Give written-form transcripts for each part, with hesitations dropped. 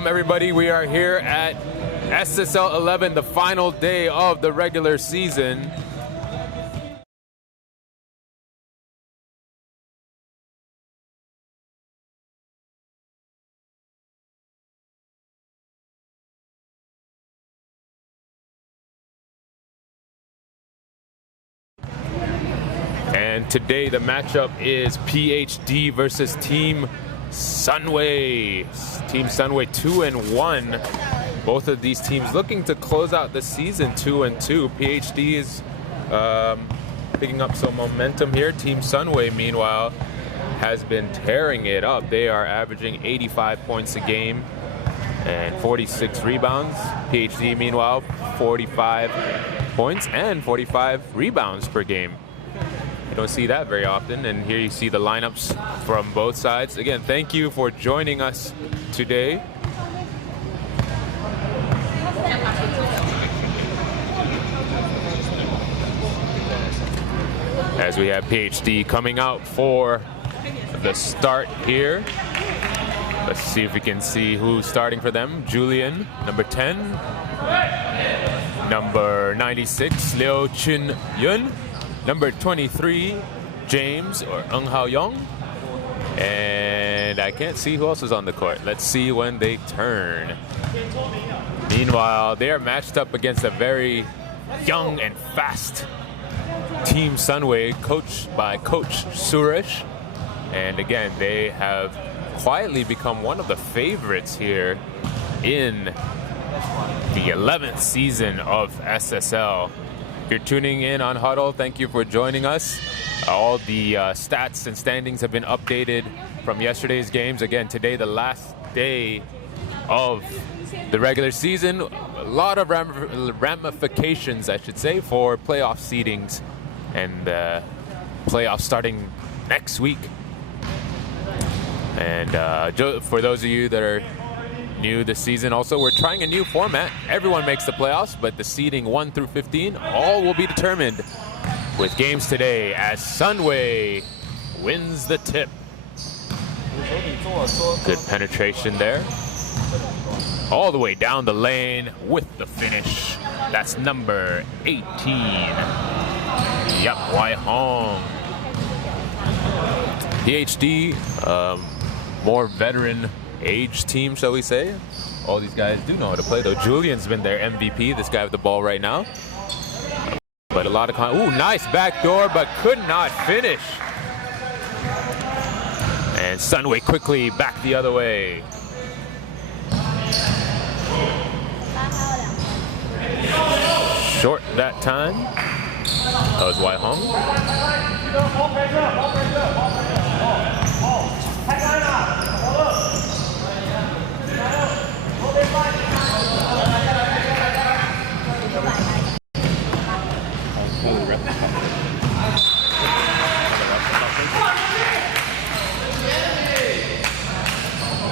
Welcome everybody. We are here at SSL 11, the final day of the regular season. And today the matchup is PhD versus Team Sunway. Team Sunway 2-1. Both of these teams looking to close out the season 2-2. PhD is picking up some momentum here. Team Sunway, meanwhile, has been tearing it up. They are averaging 85 points a game and 46 rebounds. PhD, meanwhile, 45 points and 45 rebounds per game. You don't see that very often, and here you see the lineups from both sides. Again, thank you for joining us today. As we have PhD coming out for the start here. Let's see if we can see who's starting for them. Julian, number 10. Number 96, Liu Chun Yun. Number 23, James or Eung Hao Young. And I can't see who else is on the court. Let's see when they turn. Meanwhile, they are matched up against a very young and fast Team Sunway, coached by Coach Suresh. And again, they have quietly become one of the favorites here in the 11th season of SSL. If you're tuning in on Huddle, thank you for joining us. All the stats and standings have been updated from yesterday's games. Again, today, the last day of the regular season. A lot of ramifications, I should say, for playoff seedings and playoffs starting next week. And for those of you that are new this season, also, we're trying a new format. Everyone makes the playoffs, but the seeding 1 through 15, all will be determined with games today as Sunway wins the tip. Good penetration there. All the way down the lane with the finish. That's number 18. Yep, Wai Hong. PhD, more veteran age team, shall we say. All these guys do know how to play, though. Julian's been their MVP, this guy with the ball right now. But a lot of ooh, nice backdoor, but could not finish. And Sunway quickly back the other way. Short that time. That was Wai Hong.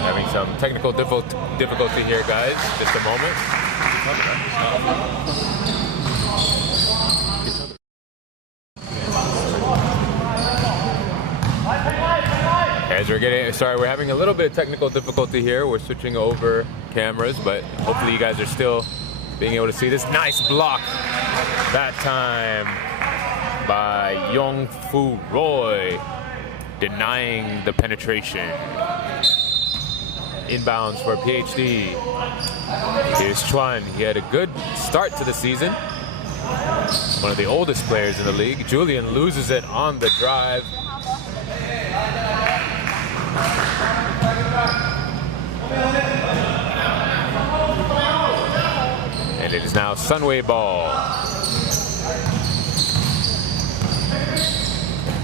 Having some technical difficulty here, guys. Just a moment. As we're getting, sorry, we're having a little bit of technical difficulty here. We're switching over cameras, but hopefully you guys are still being able to see this. Nice block that time by Yong-Fu Roy, denying the penetration. Inbounds for PhD. Here's Chuan. He had a good start to the season. One of the oldest players in the league. Julian loses it on the drive. And it is now Sunway ball.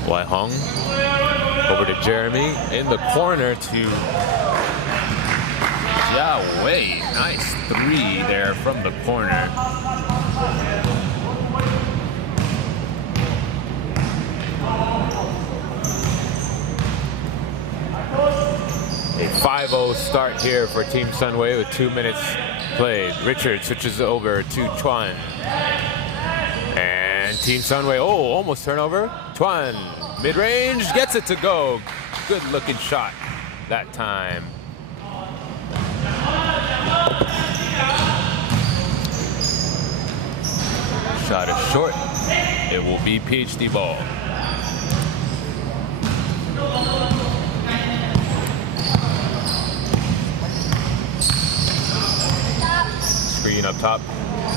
Wai Hong over to Jeremy in the corner to Wei. Nice three there from the corner. A 5-0 start here for Team Sunway with 2 minutes played. Richard switches over to Chuan. And Team Sunway, oh, almost turnover. Chuan, mid-range, gets it to go. Good looking shot that time. Shot is short. It will be PhD ball. Screen up top.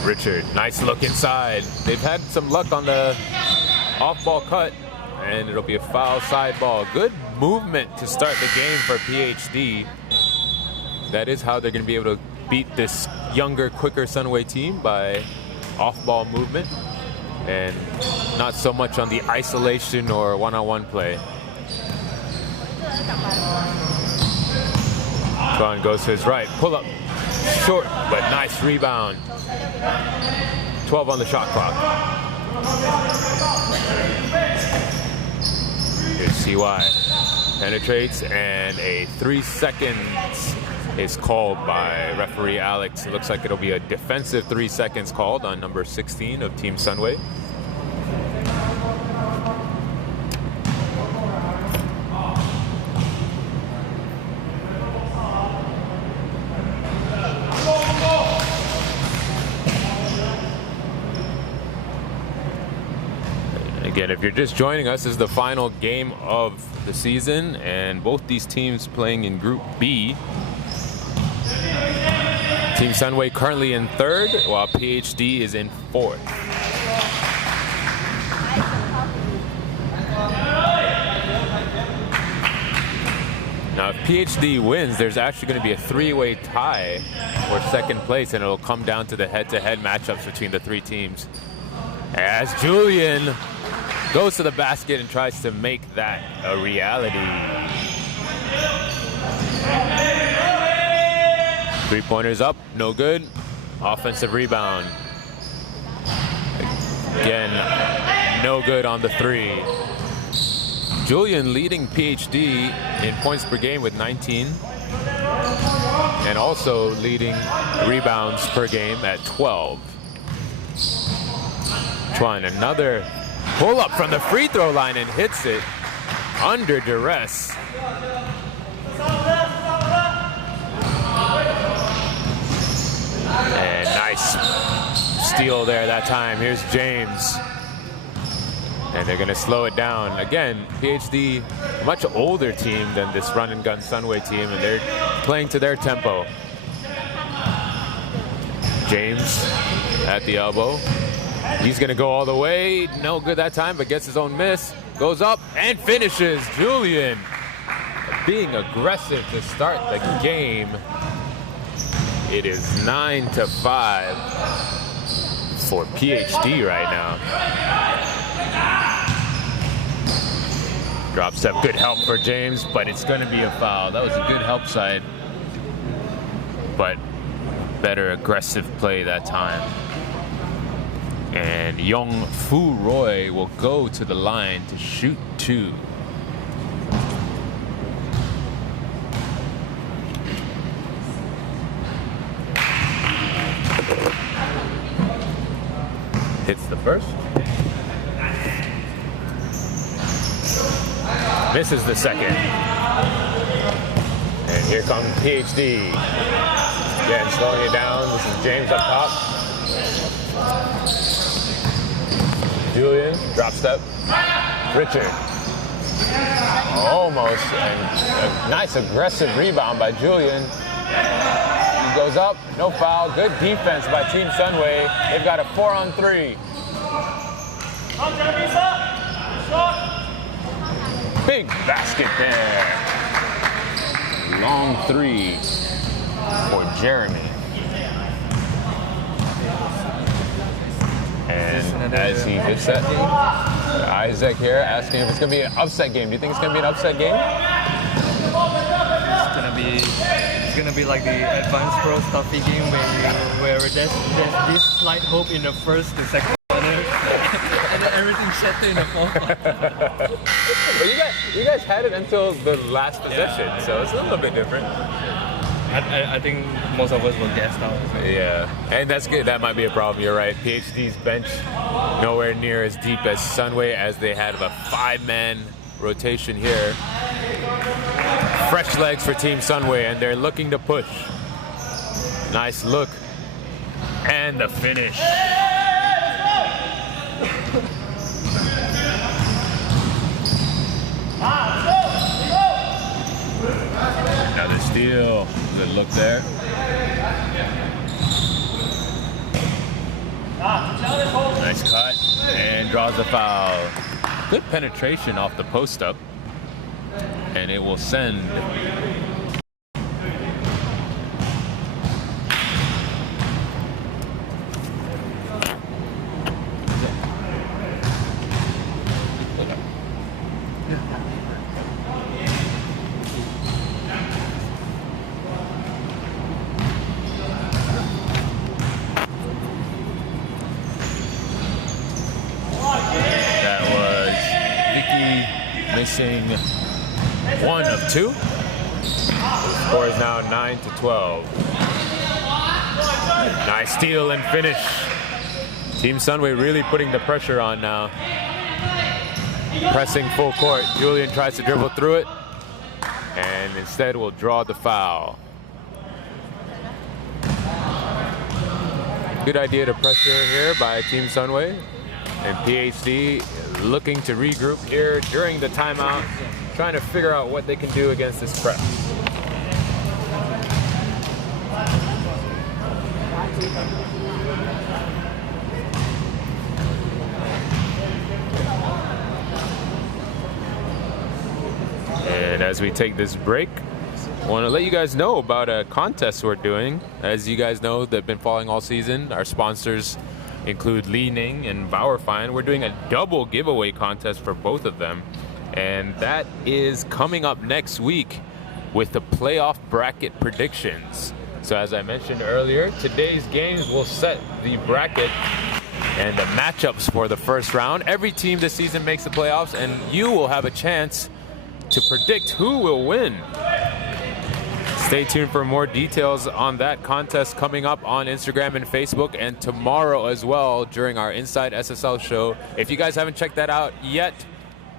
Richard, nice look inside. They've had some luck on the off-ball cut, and it'll be a foul side ball. Good movement to start the game for PhD. That is how they're going to be able to beat this younger, quicker Sunway team, by off-ball movement and not so much on the isolation or one-on-one play. Tron goes to his right, pull up, short, but nice rebound. 12 on the shot clock. Here's CY. Penetrates, and a 3 seconds is called by referee Alex. It looks like it'll be a defensive 3 seconds called on number 16 of Team Sunway. Again, if you're just joining us, this is the final game of the season, and both these teams playing in Group B. Team Sunway currently in 3rd, while PhD is in 4th. Now, if PhD wins, there's actually going to be a 3-way tie for 2nd place, and it'll come down to the head-to-head matchups between the 3 teams. As Julian goes to the basket and tries to make that a reality. 3-pointers up, no good. Offensive rebound. Again, no good on the 3. Julian leading PhD in points per game with 19, and also leading rebounds per game at 12. Trying another pull up from the free throw line and hits it under duress. And nice steal there that time. Here's James. And they're going to slow it down. Again, PhD, much older team than this run and gun Sunway team, and they're playing to their tempo. James at the elbow. He's going to go all the way. No good that time, but gets his own miss. Goes up and finishes. Julian being aggressive to start the game. It is 9-5 for PhD right now. Drop step, good help for James, but it's going to be a foul. That was a good help side, but better aggressive play that time. And Young Fu Roy will go to the line to shoot 2. Hits the first. Misses the second. And here comes PhD. Again, slowing it down. This is James up top. Julian, drop step. Richard. Almost. And a nice aggressive rebound by Julian. He goes up, no foul. Good defense by Team Sunway. They've got a 4-on-3. Big basket there. Long 3 for Jeremy. And as he hits that, Isaac here asking if it's going to be an upset game. Do you think it's going to be an upset game? It's gonna be like the advanced pro stuffy game where there's this slight hope in the first to second quarter, and then everything shattered in the fourth quarter. But you guys had it until the last possession, so it's a little bit different. I think most of us were gassed out. So. Yeah, and that's good. That might be a problem. You're right. PhD's bench nowhere near as deep as Sunway, as they had a 5-man rotation here. Fresh legs for Team Sunway, and they're looking to push. Nice look. And the finish. steal. Good look there. Nice cut. And draws a foul. Good penetration off the post up. And it will send. Missing 1 of 2. The score is now 9-12. Nice steal and finish. Team Sunway really putting the pressure on now. Pressing full court. Julian tries to dribble through it and instead will draw the foul. Good idea to pressure here by Team Sunway. And PhD looking to regroup here during the timeout, trying to figure out what they can do against this press. And as we take this break, I want to let you guys know about a contest we're doing. As you guys know, they've been following all season. Our sponsors include Li Ning and Bauerfein. We're doing a double giveaway contest for both of them. And that is coming up next week with the playoff bracket predictions. So as I mentioned earlier, today's games will set the bracket and the matchups for the first round. Every team this season makes the playoffs, and you will have a chance to predict who will win. Stay tuned for more details on that contest coming up on Instagram and Facebook, and tomorrow as well during our Inside SSL show. If you guys haven't checked that out yet,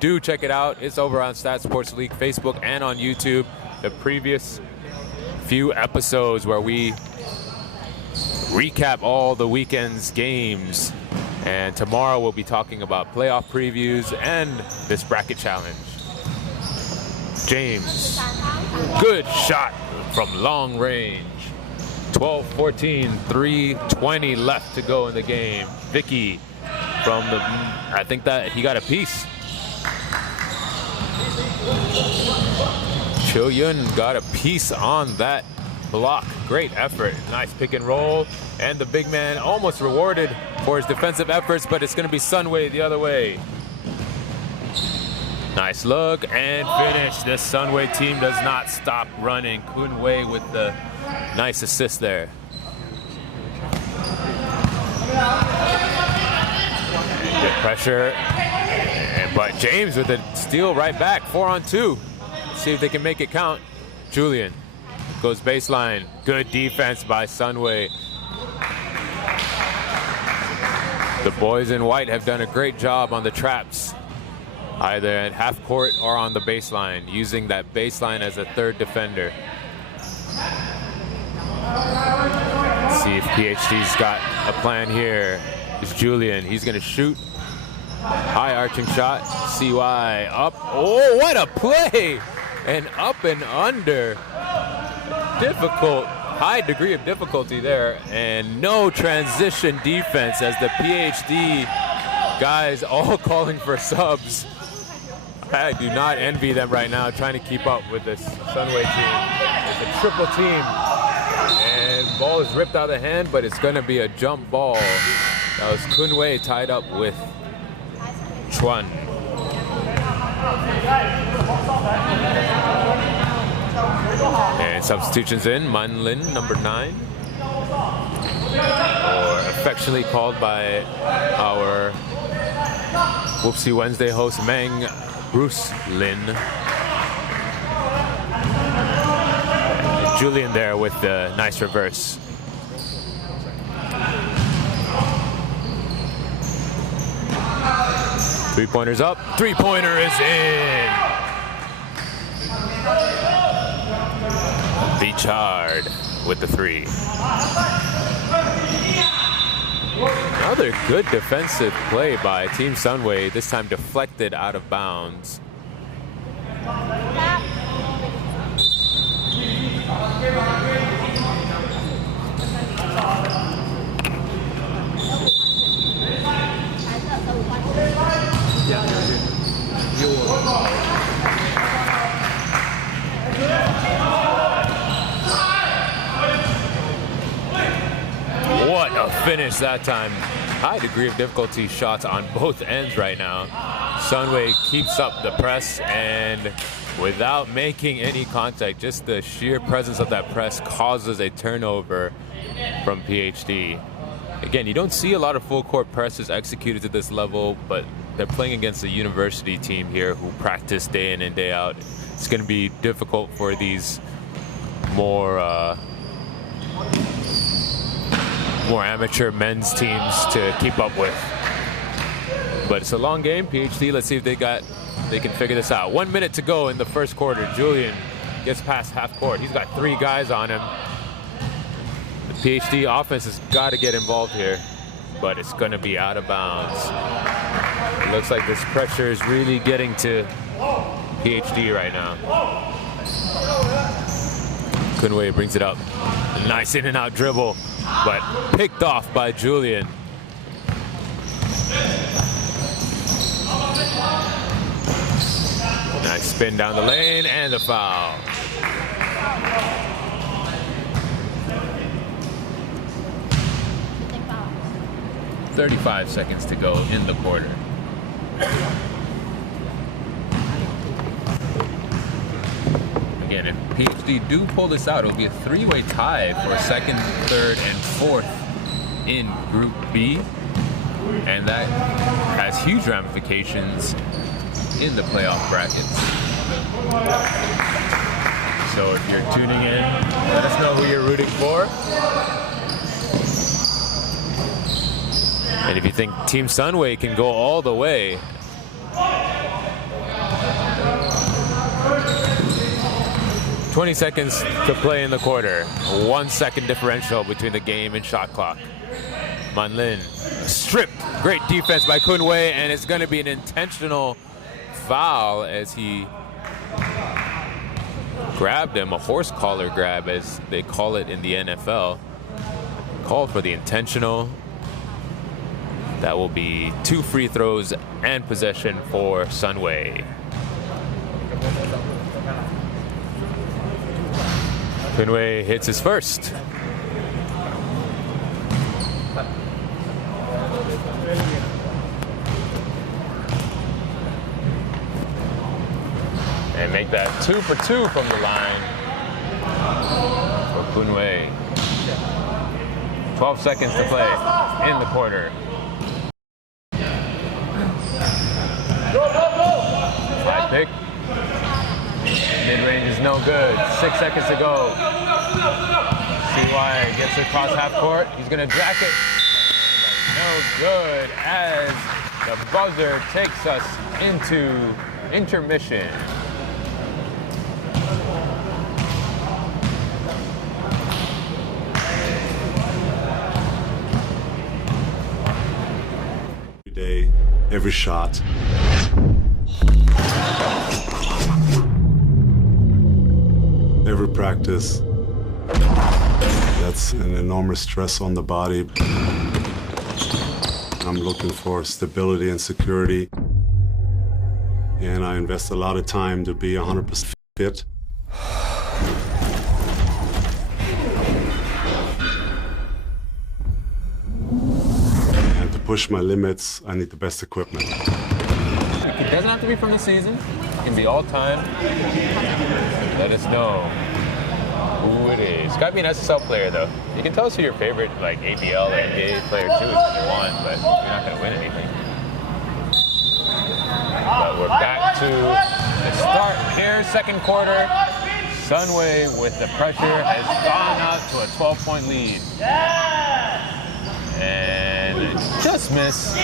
do check it out. It's over on Statsports League Facebook and on YouTube. The previous few episodes where we recap all the weekend's games. And tomorrow we'll be talking about playoff previews and this bracket challenge. James, good shot from long range. 12-14, 3:20 left to go in the game. Vicky from the, I think that he got a piece. Cho Yun got a piece on that block. Great effort. Nice pick and roll. And the big man almost rewarded for his defensive efforts, but it's going to be Sunway the other way. Nice look and finish. This Sunway team does not stop running. Kun Wei with the nice assist there. Good pressure. But James with a steal right back. 4-on-2. See if they can make it count. Julian goes baseline. Good defense by Sunway. The boys in white have done a great job on the traps, either at half court or on the baseline, using that baseline as a third defender. Let's see if PhD's got a plan here. It's Julian. He's going to shoot. High arching shot. CY up. Oh, what a play! And up and under. Difficult. High degree of difficulty there. And no transition defense as the PhD guys all calling for subs. I do not envy them right now trying to keep up with this Sunway team. It's a triple team. And ball is ripped out of the hand, but it's going to be a jump ball. That was Kun Wei tied up with Chuan. And substitutions in. Man Lin, number 9. Or affectionately called by our Whoopsie Wednesday host, Meng Bruce Lin. Julian there with the nice reverse. Three-pointer's up. Three-pointer is in. Bichard with the 3. Another good defensive play by Team Sunway, this time deflected out of bounds. finish that time. High degree of difficulty shots on both ends right now. Sunway keeps up the press, and without making any contact, just the sheer presence of that press causes a turnover from PhD. Again, you don't see a lot of full court presses executed to this level, but they're playing against a university team here who practice day in and day out. It's going to be difficult for these more amateur men's teams to keep up with. But it's a long game. PhD, let's see if they can figure this out. 1 minute to go in the first quarter. Julian gets past half court. He's got 3 guys on him. The PhD offense has got to get involved here, but it's going to be out of bounds. It looks like this pressure is really getting to PhD right now. Sunway brings it up. A nice in and out dribble, but picked off by Julian. Nice spin down the lane and the foul. "35 seconds to go in the quarter." Again, if PhD do pull this out, it'll be a 3-way tie for second, third, and fourth in Group B. And that has huge ramifications in the playoff brackets. So if you're tuning in, let us know who you're rooting for. And if you think Team Sunway can go all the way, "20 seconds to play in the quarter. 1 second differential between the game and shot clock." Manlin stripped. Great defense by Sunway, and it's going to be an intentional foul as he grabbed him, a horse collar grab as they call it in the NFL. Called for the intentional. That will be 2 free throws and possession for Sunway. Sunway hits his first. And make that 2 for 2 from the line for Sunway. 12 seconds to play in the quarter. High pick. Mid-range is no good. 6 seconds to go. CY gets across half court. He's going to jack it. No good as the buzzer takes us into intermission. Every day, every shot. Every practice. That's an enormous stress on the body. I'm looking for stability and security. And I invest a lot of time to be 100% fit. And to push my limits, I need the best equipment. It doesn't have to be from the season. It can be all time. Let us know who it is. It's got to be an SSL player, though. You can tell us who your favorite, like, ABL or NBA player, too, if you want, but you're not going to win anything. But we're back to the start here, second quarter. Sunway, with the pressure, has gone out to a 12-point lead. And just miss.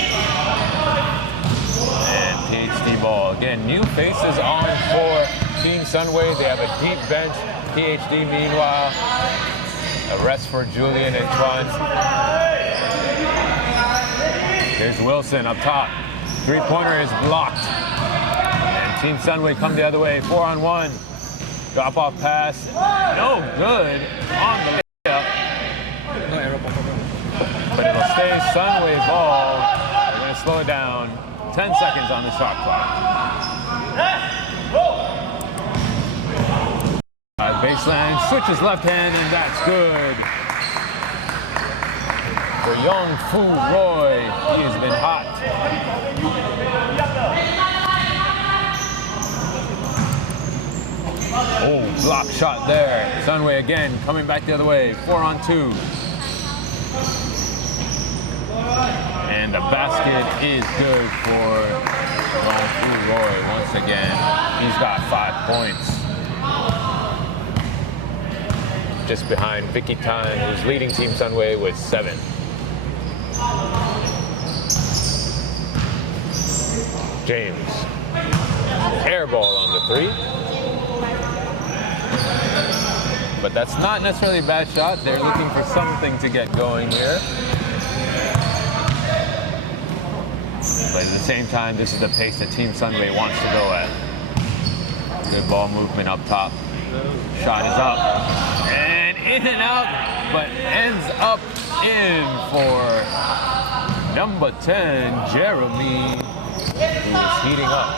And PhD ball. Again, new faces on for Team Sunway. They have a deep bench. PhD, meanwhile, a rest for Julian and Twan. Here's Wilson up top. Three-pointer is blocked. And Team Sunway come the other way. 4-on-1. Drop-off pass. No good on the layup. But it'll stay Sunway ball. They're going to slow it down. 10 seconds on the shot clock. Baseline, switches left hand, and that's good. for Young Fu Roy. He has been hot. Oh, block shot there. Sunway again coming back the other way. 4-on-2. And the basket is good for Young Fu Roy once again. He's got 5 points. Just behind Vicky Tan, who's leading Team Sunway with 7. James. Air ball on the 3. But that's not necessarily a bad shot. They're looking for something to get going here. But at the same time, this is the pace that Team Sunway wants to go at. Good ball movement up top. Shot is up. And in and out, but ends up in for number 10, Jeremy, who's heating up.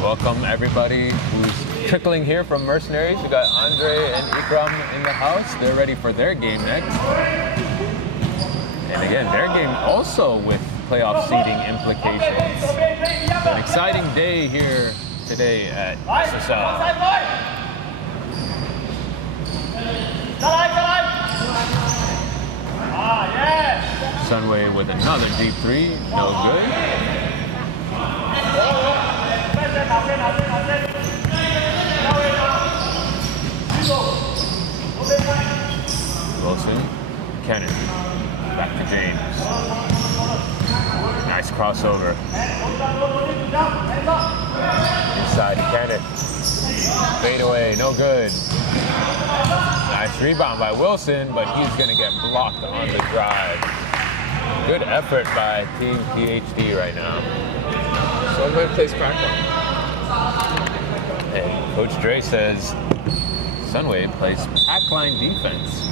Welcome everybody who's trickling here from Mercenaries. We got Andre and Ikram in the house. They're ready for their game next. And again, their game also with playoff seeding implications. It's an exciting day here today at SSL. Sunway with another deep 3, no good. Wilson, Kennedy, back to James. Nice crossover. Inside to Kenneth. Fade away, no good. Nice rebound by Wilson, but he's gonna get blocked on the drive. Good effort by Team PhD right now. Sunway plays crackdown. And Coach Dre says Sunway plays packline defense.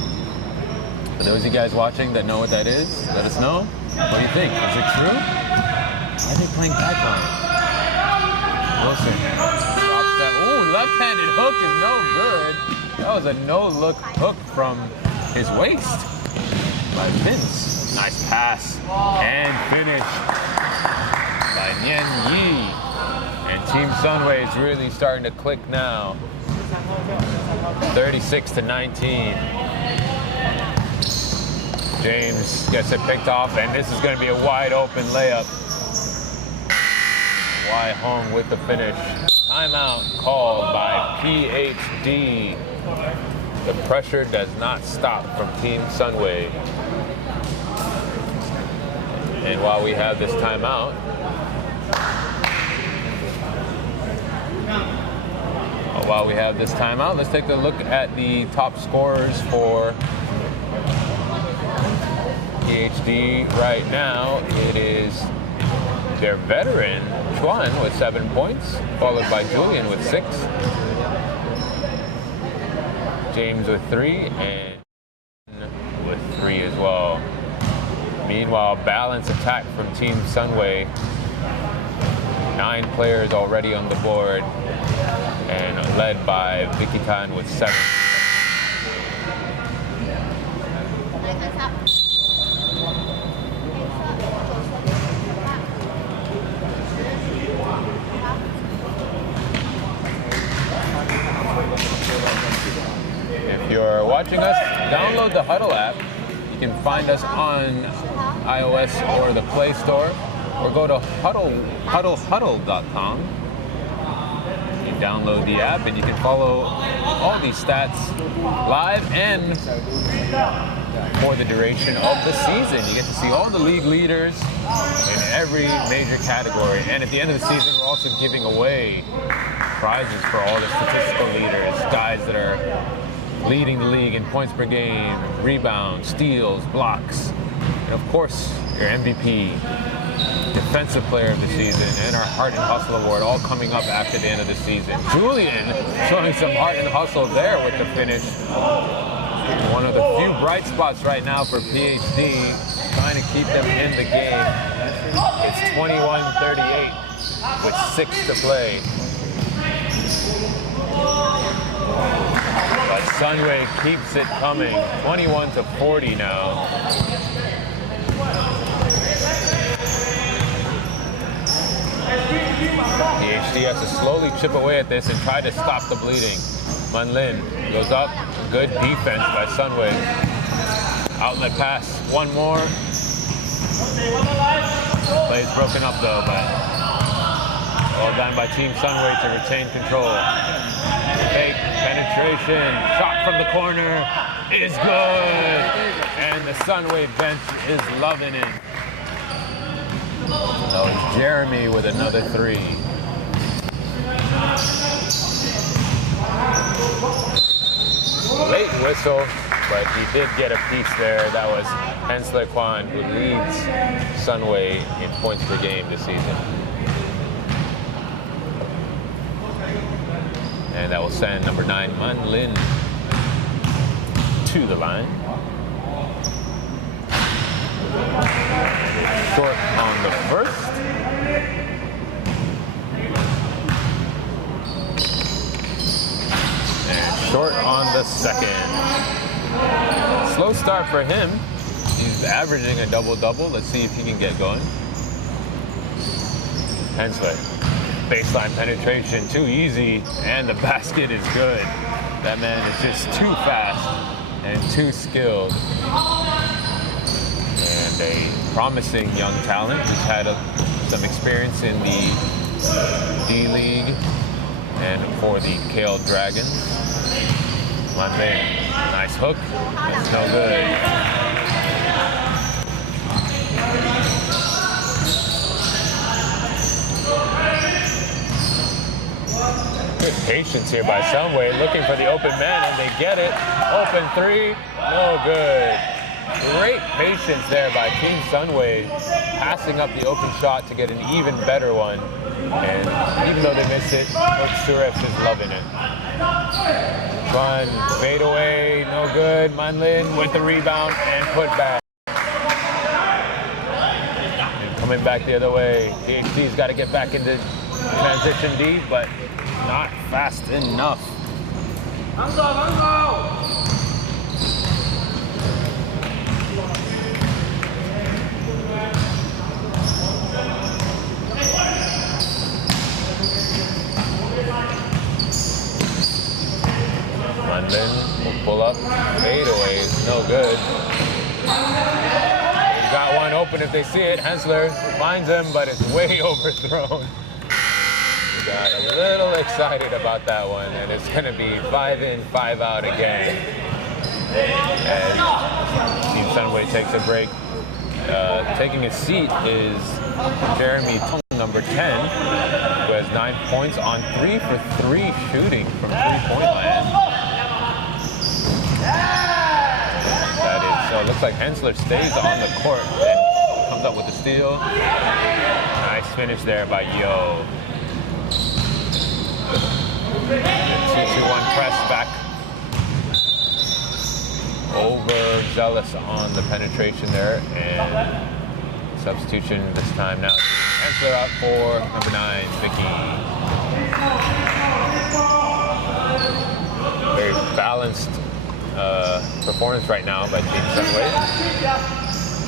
For those of you guys watching that know what that is, let us know. What do you think? Is it true? Are they playing packline? Wilson drops that. Ooh, left-handed hook is no good. That was a no-look hook from his waist by Vince. Nice pass and finish by Nyen Yi. And Team Sunway is really starting to click now. 36-19. James gets it picked off, and this is going to be a wide open layup. Y Hong with the finish. Timeout called by PhD. The pressure does not stop from Team Sunway. And while we have this timeout, let's take a look at the top scorers for PhD right now. It is their veteran, Chuan, with 7 points, followed by Julian with 6. James with 3, and with 3 as well. Meanwhile, balanced attack from Team Sunway. 9 players already on the board, and led by Vicky Tan with 7. If you're watching us, download the Huddle app. You can find us on iOS or the Play Store, or go to huddle.com. You download the app and you can follow all these stats live and for the duration of the season. You get to see all the league leaders in every major category. And at the end of the season, we're also giving away prizes for all the statistical leaders, guys that are leading the league in points per game, rebounds, steals, blocks, and of course, your MVP, Defensive Player of the Season, and our Heart and Hustle Award, all coming up after the end of the season. Julian showing some heart and hustle there with the finish. One of the few bright spots right now for PhD, trying to keep them in the game. It's 21-38 with 6 to play. But Sunway keeps it coming. 21-40 now. PhD has to slowly chip away at this and try to stop the bleeding. Manlin goes up. Good defense by Sunway. Outlet pass. One more. Play's broken up though, but well done by Team Sunway to retain control. Fake penetration. Shot from the corner is good. And the Sunway bench is loving it. So it's Jeremy with another three. Late whistle, but he did get a piece there. That was Hensler Kwan, who leads Sunway in points per game this season. And that will send number 9, Man Lin, to the line. Short on the first. And short on the second. Slow start for him. He's averaging a double-double. Let's see if he can get going. Hensler. Baseline penetration, too easy, and the basket is good. That man is just too fast and too skilled. And a promising young talent who's had some experience in the D-League and for the Kale Dragons. Manlin, nice hook, it's no good. Good patience here by Sunway, looking for the open man, and they get it. Open three, no good. Great patience there by Team Sunway, passing up the open shot to get an even better one. And even though they missed it, Coach Suref is loving it. Fun, fade away, no good. Manlin with the rebound and put back. And coming back the other way, PhD's got to get back into transition D, but not fast enough. Manlin will pull up, fade away is no good. He's got one open if they see it. Hensler finds him, but it's way overthrown. Got a little excited about that one, and it's going to be 5 in, 5 out again. And Team Sunway takes a break. Taking a seat is Jeremy Tong, number 10, who has 9 points on 3 for 3 shooting from three-point land. That is, so it looks like Hensler stays on the court and comes up with the steal. Nice finish there by Yo. The 2-2-1 press back. Overzealous on the penetration there, and substitution this time now. Hensler out for number 9, Vicky. Very balanced performance right now by Team Sunway.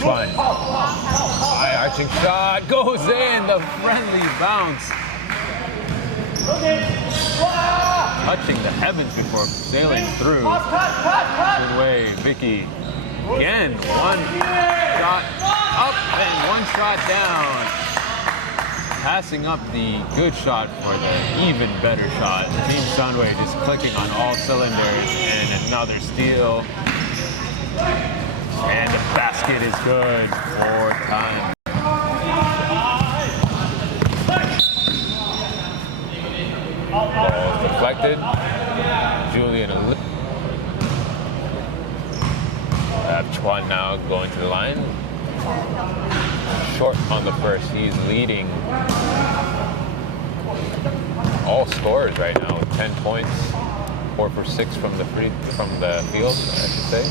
Chuan. High arching shot goes in, the friendly bounce. Touching the heavens before sailing through. Good way, Vicky. Again, one shot up and one shot down. Passing up the good shot for the even better shot. Team Sunway just clicking on all cylinders, and another steal. And the basket is good. 4 times. Ball deflected. Julian Chuan now going to the line. Short on the first. He's leading all scorers right now with 10 points, 4 for 6 from the field, I should say.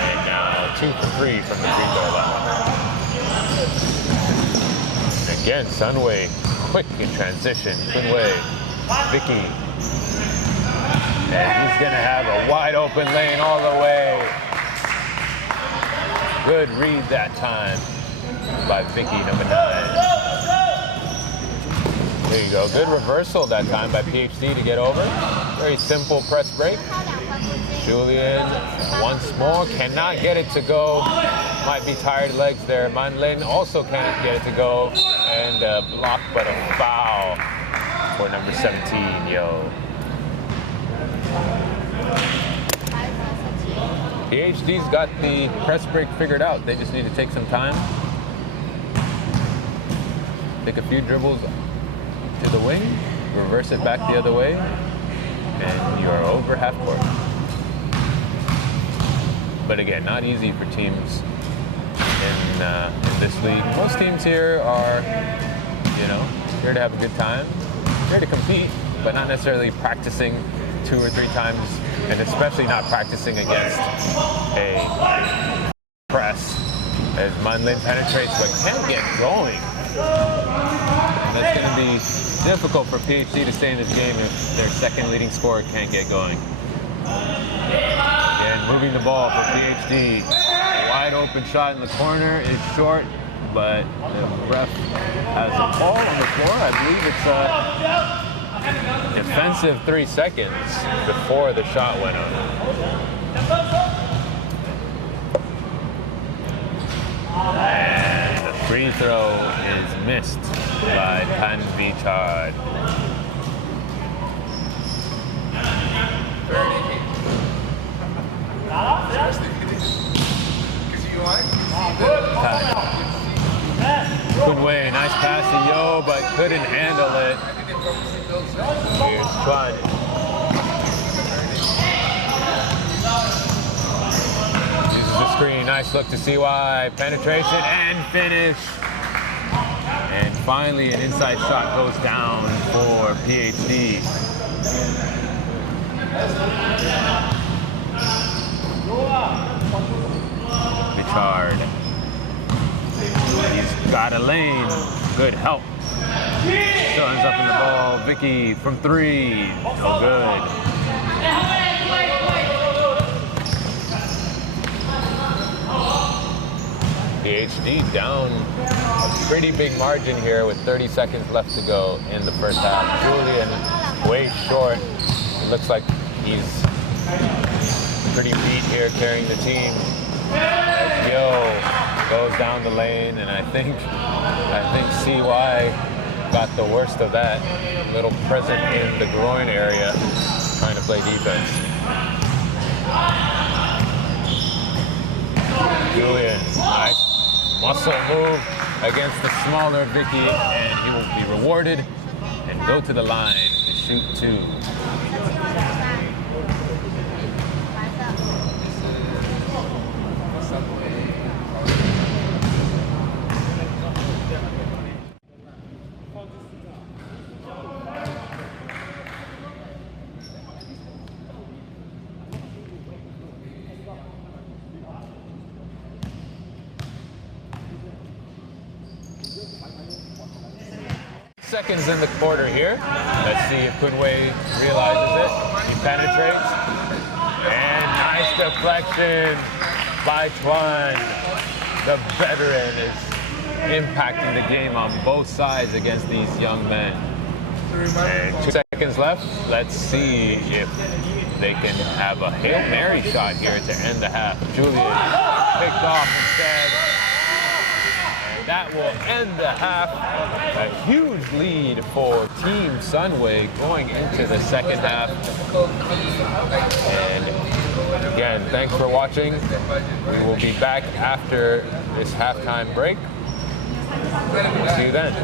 And now 2 for 3 from the free throw line. And again, Sunway quick in transition. Sunway, Vicky. And he's going to have a wide open lane all the way. Good read that time by Vicky, number 9. There you go. Good reversal that time by PhD to get over. Very simple press break. Julian once more cannot get it to go. Might be tired legs there. Manlin also cannot get it to go. And a block, but a foul for number 17, Yo. PhD's got the press break figured out. They just need to take some time. Take a few dribbles to the wing, reverse it back the other way, and you're over half court. But again, not easy for teams in this league. Most teams here are, you know, here to have a good time, here to compete, but not necessarily practicing 2 or 3 times, and especially not practicing against a press as Manlin penetrates but can't get going. And that's going to be difficult for PhD to stay in this game if their second leading scorer can't get going. Again, moving the ball for PhD. Wide open shot in the corner is short, but the ref has a ball on the floor. I believe it's a defensive 3 seconds before the shot went up. And the free throw is missed by Panvichard. Sunway, nice pass to Yo, but couldn't handle it. Here's Chuan. Uses the screen, nice look to CY, penetration and finish. And finally, an inside shot goes down for PhD. Bichard. He's got a lane. Good help. Still ends up in the ball. Vicky from 3. No good. PhD down a pretty big margin here with 30 seconds left to go in the first half. Julian way short. It looks like he's pretty beat here carrying the team. As Yo goes down the lane, and I think CY got the worst of that. Little present in the groin area, trying to play defense. Julian, nice muscle move against the smaller Vicky, and he will be rewarded and go to the line to shoot 2. Seconds in the quarter here. Let's see if Kunwei realizes it. He penetrates. And nice deflection by Chuan. The veteran is impacting the game on both sides against these young men. And 2 seconds left. Let's see if they can have a Hail Mary shot here to end the half. Julian picked off instead. That will end the half. A huge lead for Team Sunway going into the second half. And again, thanks for watching. We will be back after this halftime break. We'll see you then.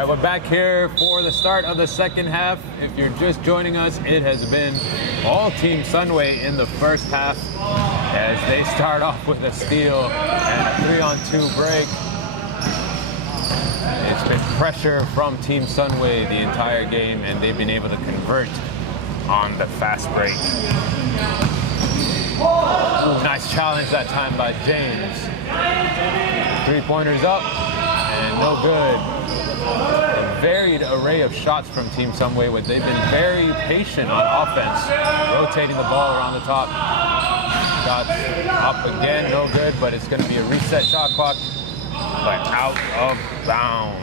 right, we're back here for the start of the second half. If you're just joining us, it has been all Team Sunway in the first half as they start off with a steal and a 3-on-2 break. It's been pressure from Team Sunway the entire game, and they've been able to convert on the fast break. Ooh, nice challenge that time by James. 3-pointers up and no good. A varied array of shots from Team Sunway, where they've been very patient on offense, rotating the ball around the top. Shot up again, no good, but it's going to be a reset shot clock, but out of bounds.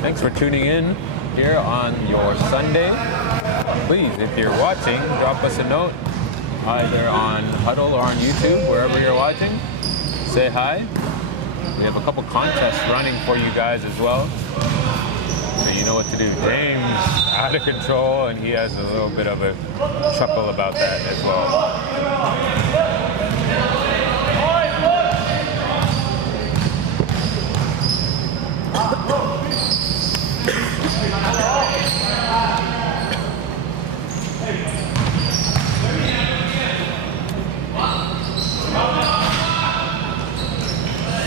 Thanks for tuning in here on your Sunday. Please, if you're watching, drop us a note, either on Huddle or on YouTube, wherever you're watching. Say hi. We have a couple contests running for you guys as well. So you know what to do. James, out of control, and he has a little bit of a chuckle about that as well.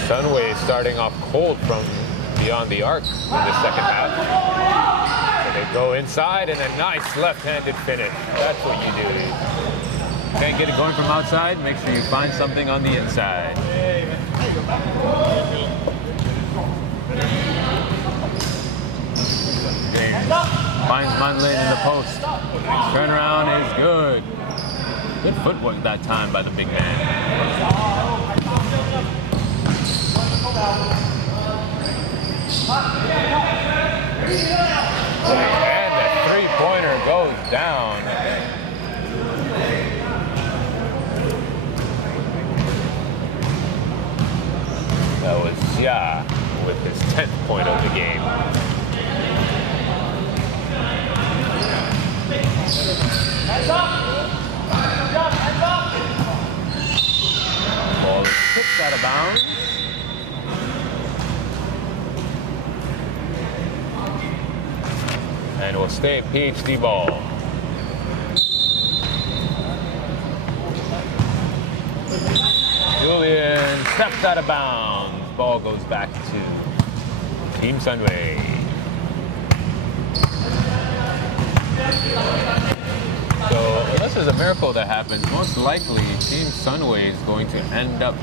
Sunway starting off cold from beyond the arc in the second half. So they go inside and a nice left-handed finish. That's what you do. Can't get it going from outside, make sure you find something on the inside. James finds Munlin in the post. Turnaround is good. Good footwork that time by the big man. And the three-pointer goes down. That was Xia with his 10th point of the game. Hands up! Hands up! Ball is kicked out of bounds. And will stay PhD ball. Julian steps out of bounds. Ball goes back to Team Sunway. So unless there's a miracle that happens, most likely Team Sunway is going to end up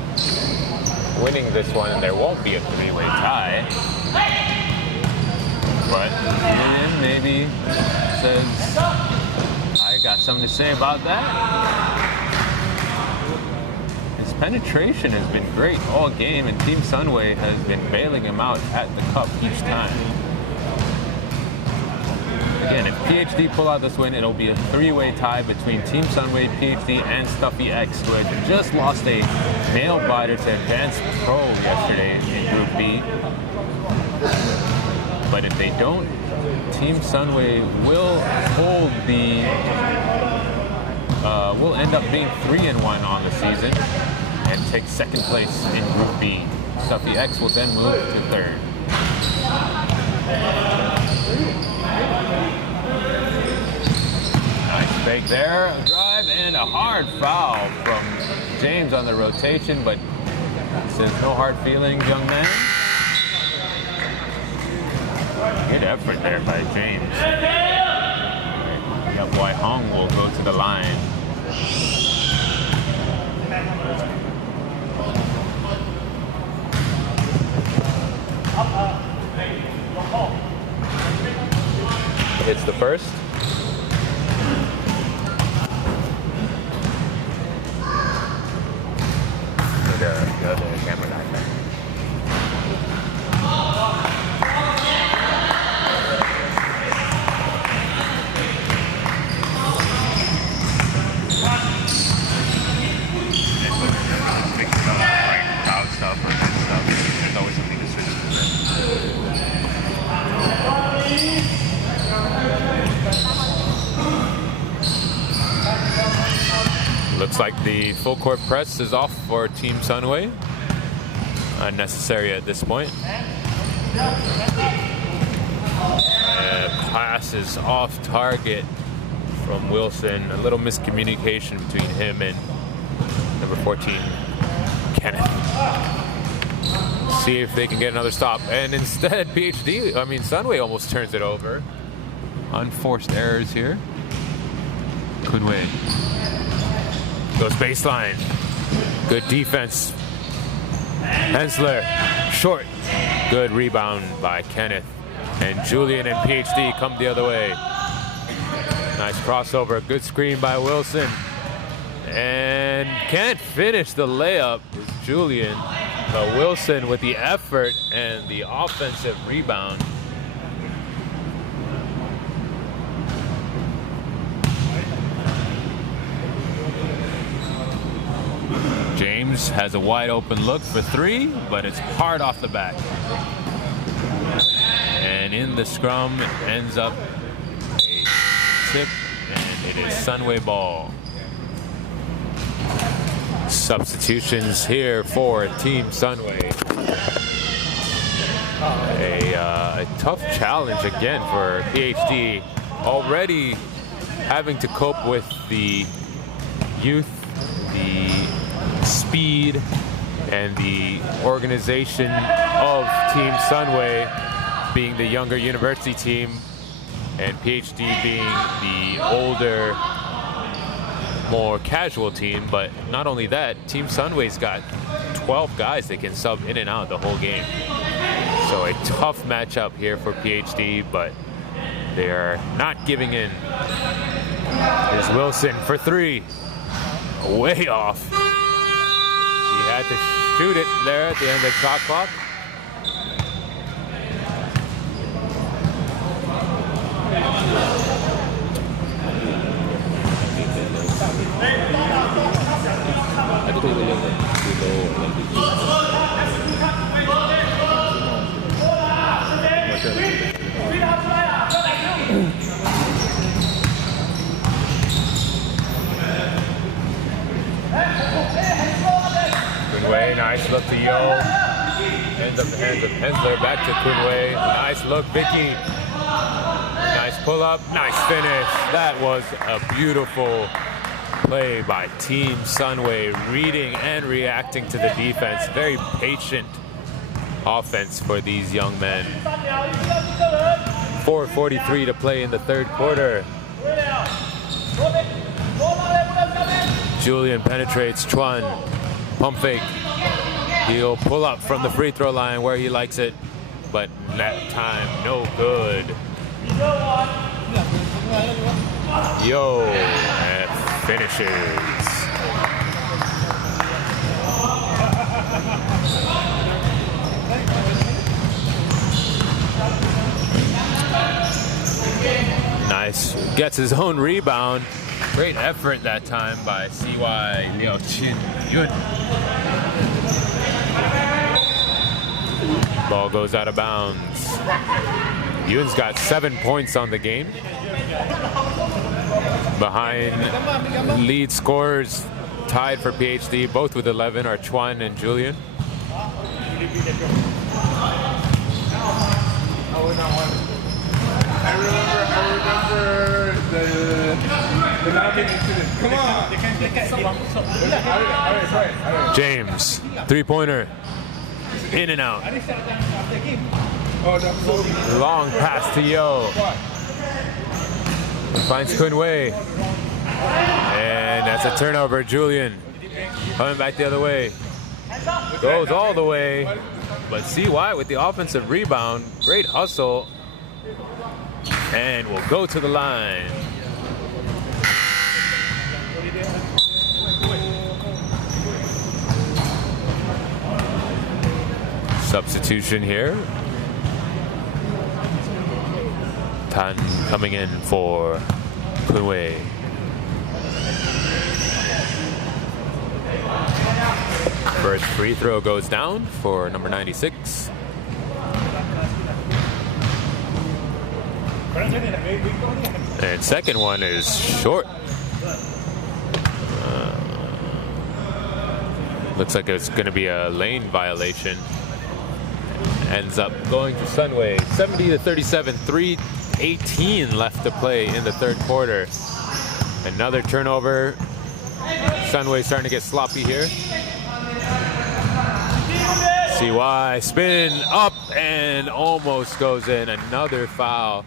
winning this one, and there won't be a three-way tie. But Julian maybe says, I got something to say about that. His penetration has been great all game, and Team Sunway has been bailing him out at the cup each time. Again, if PhD pull out this win, it'll be a three-way tie between Team Sunway, PhD, and Stuffy X, who had just lost a nail-biter to Advanced Pro yesterday in Group B. But if they don't, Team Sunway will hold the, will end up being 3-1 on the season and take second place in Group B. Stuffy X will then move to third. Nice fake there, drive, and a hard foul from James on the rotation, but says no hard feelings, young man. Good effort there by James. Yep, Wai Hong will go to the line. Hits the first. The camera guy there. Looks like the full court press is off for Team Sunway. Unnecessary at this point. Pass is off target from Wilson. A little miscommunication between him and number 14, Kenneth. See if they can get another stop. And instead, Sunway almost turns it over. Unforced errors here. Kunway goes baseline. Good defense. Hensler, short. Good rebound by Kenneth. And Julian and PhD come the other way. Nice crossover. Good screen by Wilson. And can't finish the layup is Julian. But Wilson with the effort and the offensive rebound. James has a wide open look for three, but it's hard off the back. And in the scrum, it ends up a tip, and it is Sunway ball. Substitutions here for Team Sunway. A tough challenge again for PhD. Already having to cope with the youth, the speed, and the organization of Team Sunway being the younger university team, and PhD being the older, more casual team. But not only that, Team Sunway's got 12 guys that can sub in and out the whole game. So a tough matchup here for PhD, but they're not giving in. Here's Wilson for three. Way off. He had to shoot it there at the end of the shot clock. Kunway, nice look to Yo. Ends up the hands of Hensler, back to Kunway. Nice look, Vicky. Nice pull up, nice finish. That was a beautiful play by Team Sunway, reading and reacting to the defense. Very patient offense for these young men. 4:43 to play in the third quarter. Julian penetrates Chuan. Pump fake. He'll pull up from the free throw line where he likes it, but that time no good. Yo, and finishes. Nice, gets his own rebound. Great effort that time by CY Liao Chin Yun. Ball goes out of bounds. Yun's got 7 points on the game. Behind lead scorers tied for PhD, both with 11, are Chuan and Julian. I remember the come on. James, three-pointer, in and out. Long pass to Yo. Finds Kunway. And that's a turnover. Julian coming back the other way. Goes all the way. But CY with the offensive rebound. Great hustle. And will go to the line. Substitution here. Tan coming in for Kunway. First free throw goes down for number 96. And second one is short. Looks like it's going to be a lane violation. Ends up going to Sunway. 70-37, 3:18 left to play in the third quarter. Another turnover. Sunway starting to get sloppy here. CY spin up and almost goes in. Another foul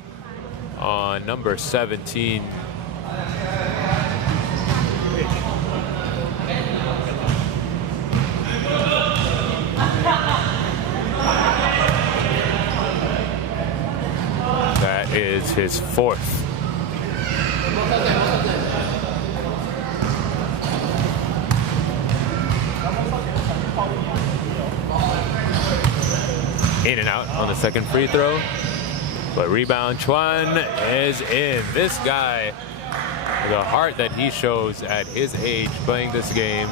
on number 17. That is his fourth. In and out on the second free throw, but rebound Chuan is in. This guy, the heart that he shows at his age playing this game,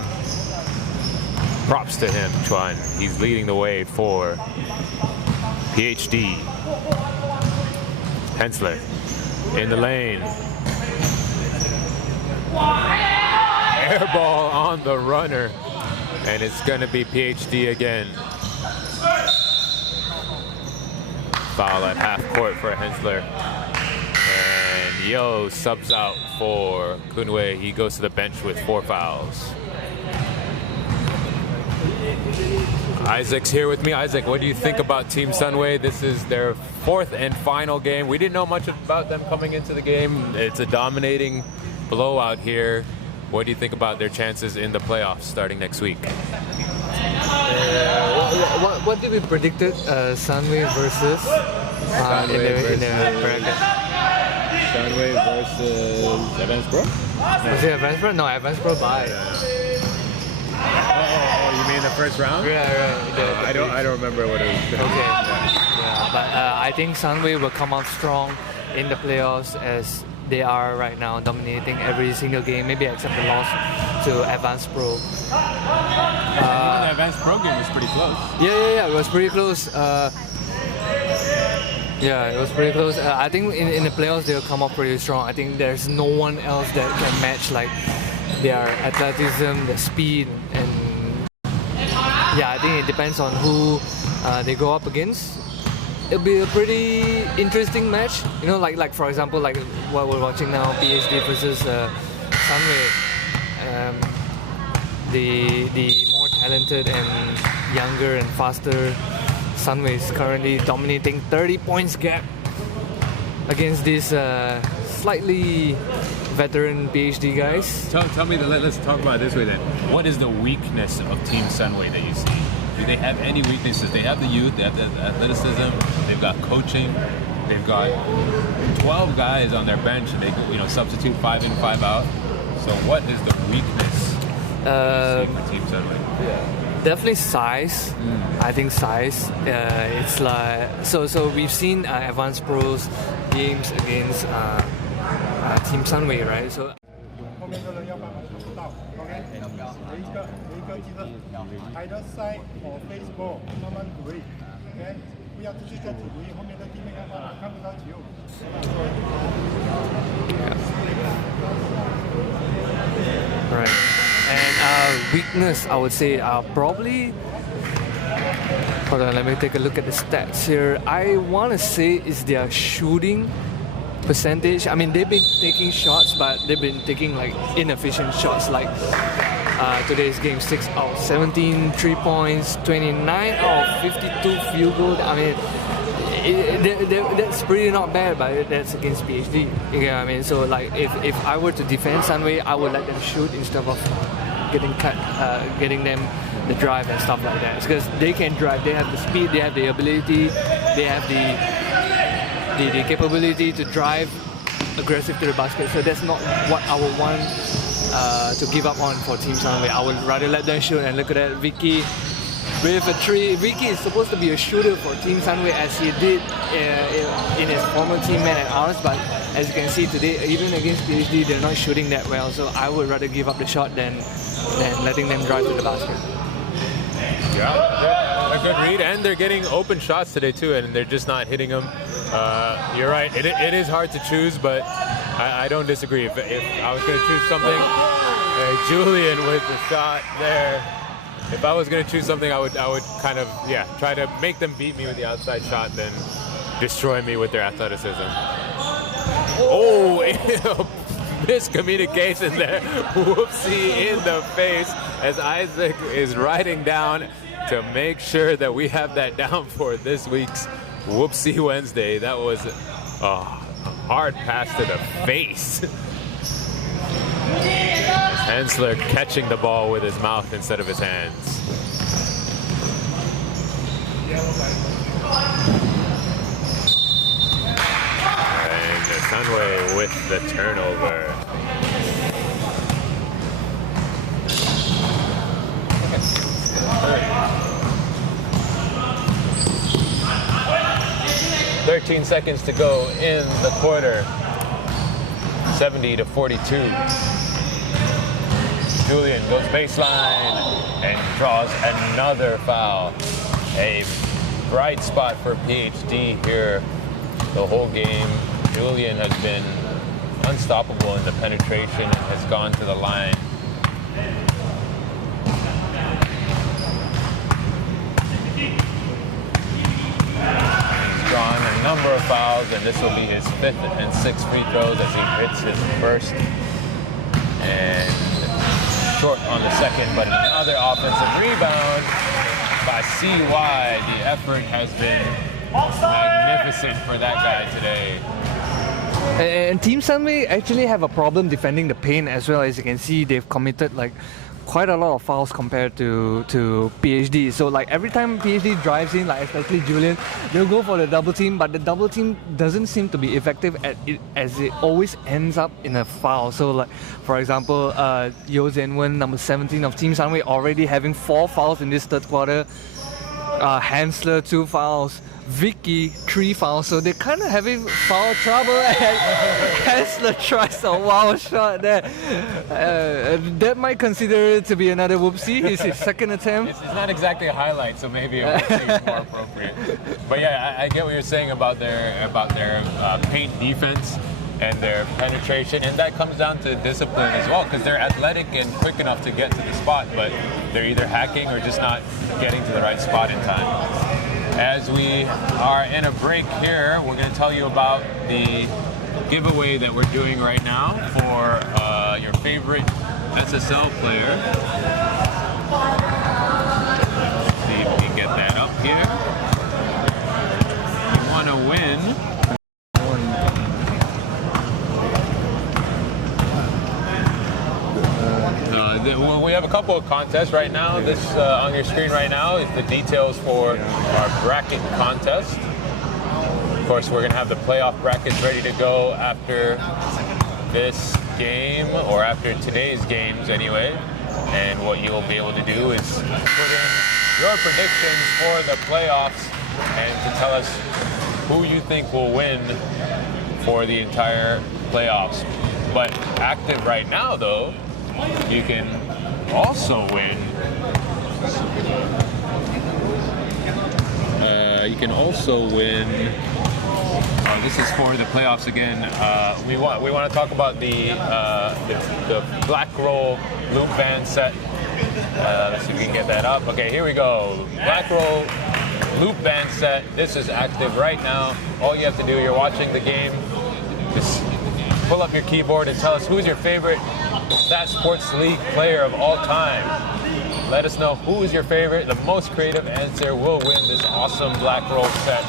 props to him, Chuan. He's leading the way for PhD. Hensler in the lane. Air ball on the runner, and it's gonna be PhD again. Foul at half court for Hensler. And Yo subs out for Kunwei. He goes to the bench with 4 fouls. Isaac's here with me. Isaac, what do you think about Team Sunway? This is their 4th and final game. We didn't know much about them coming into the game. It's a dominating blowout here. What do you think about their chances in the playoffs starting next week? What did we predicted? Sunway versus in the bracket. Sunway versus Advanced Pro? Was it Advanced Pro? No, Advanced Pro bye. Oh, you mean the first round? Yeah, right. I don't remember what it was. Okay. Yeah, but I think Sunway will come out strong in the playoffs as they are right now, dominating every single game, maybe except the loss to Advanced Pro. The Advanced Pro game was pretty close. Yeah, it was pretty close. It was pretty close. I think in the playoffs they'll come up pretty strong. I think there's no one else that can match like their athleticism, their speed, and I think it depends on who they go up against. It'll be a pretty interesting match. You know, like for example, like what we're watching now, PhD versus Sunway. The more talented and younger and faster Sunway is currently dominating 30 points gap against these slightly veteran PhD guys. Tell me, let's talk about it this way then. What is the weakness of Team Sunway that you see? Do they have any weaknesses? They have the youth, they have the athleticism, they've got coaching, they've got 12 guys on their bench, and they substitute 5 in, 5 out. So what is the weakness for Team Sunway? Definitely size. I think size. It's like so we've seen Advanced Pros games against Team Sunway, right? So. Either side or face ball， 慢慢回 ，OK， 不要继续在体力，后面的地面看不到球。Right. And weakness, I would say, probably. Hold on, let me take a look at the stats here. I want to say is their shooting percentage. I mean, they've been taking shots, but they've been taking like inefficient shots. Like today's game, 6 out of 17 3 points, 29 out of 52 field goal. I mean, that's pretty not bad, but that's against PhD. You know what I mean? So like, if I were to defend Sunway, I would let them shoot instead of getting cut, getting them the drive and stuff like that. Because they can drive, they have the speed, they have the ability, they have the capability to drive aggressive to the basket. So that's not what I would want to give up on for Team Sunway. I would rather let them shoot. And look at that, Vicky with a 3. Vicky is supposed to be a shooter for Team Sunway as he did in his former teammate at ours, but as you can see today, even against PhD, they're not shooting that well. So I would rather give up the shot than letting them drive to the basket. Yeah, a good read, and they're getting open shots today too, and they're just not hitting them. You're right, it is hard to choose, but I don't disagree. If I was going to choose something, Julian with the shot there. If I was gonna choose something, I would kind of try to make them beat me with the outside shot, then destroy me with their athleticism. Oh, miscommunication there. Whoopsie in the face as Isaac is riding down to make sure that we have that down for this week's Whoopsie Wednesday. That was a hard pass to the face. Hensler catching the ball with his mouth instead of his hands. And Sunway with the turnover. "13 seconds to go in the quarter. 70-42. Julian goes baseline and draws another foul. A bright spot for PhD here the whole game. Julian has been unstoppable in the penetration and has gone to the line. He's drawn a number of fouls, and this will be his 5th and 6th free throws as he hits his first. And short on the second, but another offensive rebound by CY. The effort has been magnificent for that guy today. And Team Sunway actually have a problem defending the paint as well. As you can see, they've committed like quite a lot of fouls compared to PhD. So like every time PhD drives in, like especially Julian, they'll go for the double team, but the double team doesn't seem to be effective at it, as it always ends up in a foul. So like for example, Yo Zenwen, number 17 of Team Sunway, already having 4 fouls in this third quarter. Hensler 2 fouls, Vicky 3 fouls, so they're kind of having foul trouble, and Hensler tries a wild shot there. That might consider it to be another whoopsie. It's his second attempt. It's not exactly a highlight, so maybe a whoopsie is more appropriate. But yeah, I get what you're saying about their paint defense and their penetration, and that comes down to discipline as well, because they're athletic and quick enough to get to the spot, but they're either hacking or just not getting to the right spot in time. As we are in a break here, we're going to tell you about the giveaway that we're doing right now for your favorite SSL player. Let's see if we can get that up here. You want to win. We have a couple of contests right now. This on your screen right now is the details for our bracket contest. Of course, we're going to have the playoff brackets ready to go after this game, or after today's games anyway. And what you'll be able to do is put in your predictions for the playoffs and to tell us who you think will win for the entire playoffs. But active right now, though, you can also win. This is for the playoffs again. We want to talk about the black roll loop band set. Let's see if we can get that up. Okay, here we go. Black roll loop band set. This is active right now. All you have to do, you're watching the game, just pull up your keyboard and tell us who's your favorite Statsports League player of all time. Let us know who is your favorite. The most creative answer will win this awesome black roll set.